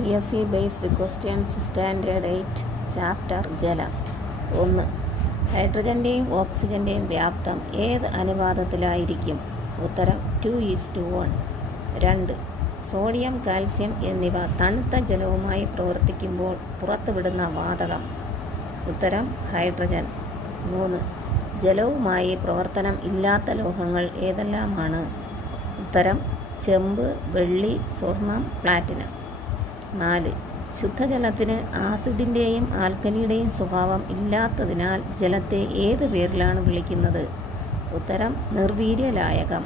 PSC based questions Standard 8 Chapter ജലം. 1. ഹൈഡ്രജൻ്റെയും ഓക്സിജൻ്റെയും വ്യാപ്തം ഏത് അനുപാതത്തിലായിരിക്കും? ഉത്തരം 2:1. 2. സോഡിയം, കാൽസ്യം എന്നിവ തണുത്ത ജലവുമായി പ്രവർത്തിക്കുമ്പോൾ പുറത്തുവിടുന്ന വാതകം. ഉത്തരം ഹൈഡ്രജൻ. 3. ജലവുമായി പ്രവർത്തനം ഇല്ലാത്ത ലോഹങ്ങൾ ഏതെല്ലാമാണ്? ഉത്തരം ചെമ്പ്, വെള്ളി, സ്വർണം, പ്ലാറ്റിനം. 4. ശുദ്ധജലത്തിന് ആസിഡിൻ്റെയും ആൽക്കലിയുടെയും സ്വഭാവം ഇല്ലാത്തതിനാൽ ജലത്തെ ഏത് പേരിലാണ് വിളിക്കുന്നത്? ഉത്തരം നിർവീര്യലായകം.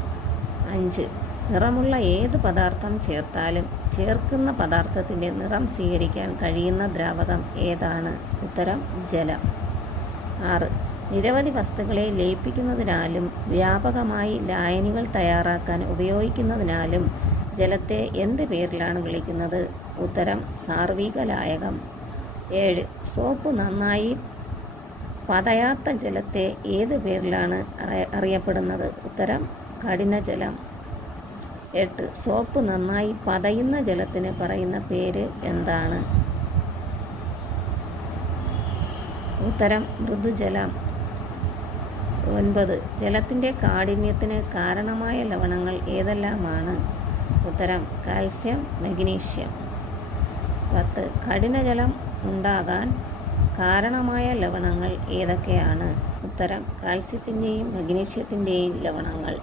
5. നിറമുള്ള ഏത് പദാർത്ഥം ചേർത്താലും ചേർക്കുന്ന പദാർത്ഥത്തിൻ്റെ നിറം സ്വീകരിക്കാൻ കഴിയുന്ന ദ്രാവകം ഏതാണ്? ഉത്തരം ജലം. 6. നിരവധി വസ്തുക്കളെ ലയിപ്പിക്കുന്നതിനാലും വ്യാപകമായി ലായനികൾ തയ്യാറാക്കാൻ ഉപയോഗിക്കുന്നതിനാലും ജലത്തെ എന്ത് പേരിലാണ് വിളിക്കുന്നത്? ഉത്തരം സാർവിക ലായകം. 7. സോപ്പ് നന്നായി പതയാത്ത ജലത്തെ ഏത് പേരിലാണ് അറിയപ്പെടുന്നത്? ഉത്തരം കഠിനജലം. 8. സോപ്പ് നന്നായി പതയുന്ന ജലത്തിന് പറയുന്ന പേര് എന്താണ്? ഉത്തരം മൃദുജലം. 9. ജലത്തിൻ്റെ കാഠിന്യത്തിന് കാരണമായ ലവണങ്ങൾ ഏതെല്ലാമാണ്? ഉത്തരം കാൽസ്യം, മഗ്നീഷ്യം. 10. കഠിനജലം ഉണ്ടാകാൻ കാരണമായ ലവണങ്ങൾ ഏതൊക്കെയാണ്? ഉത്തരം കാൽസ്യത്തിൻ്റെയും മഗ്നീഷ്യത്തിൻ്റെയും ലവണങ്ങൾ.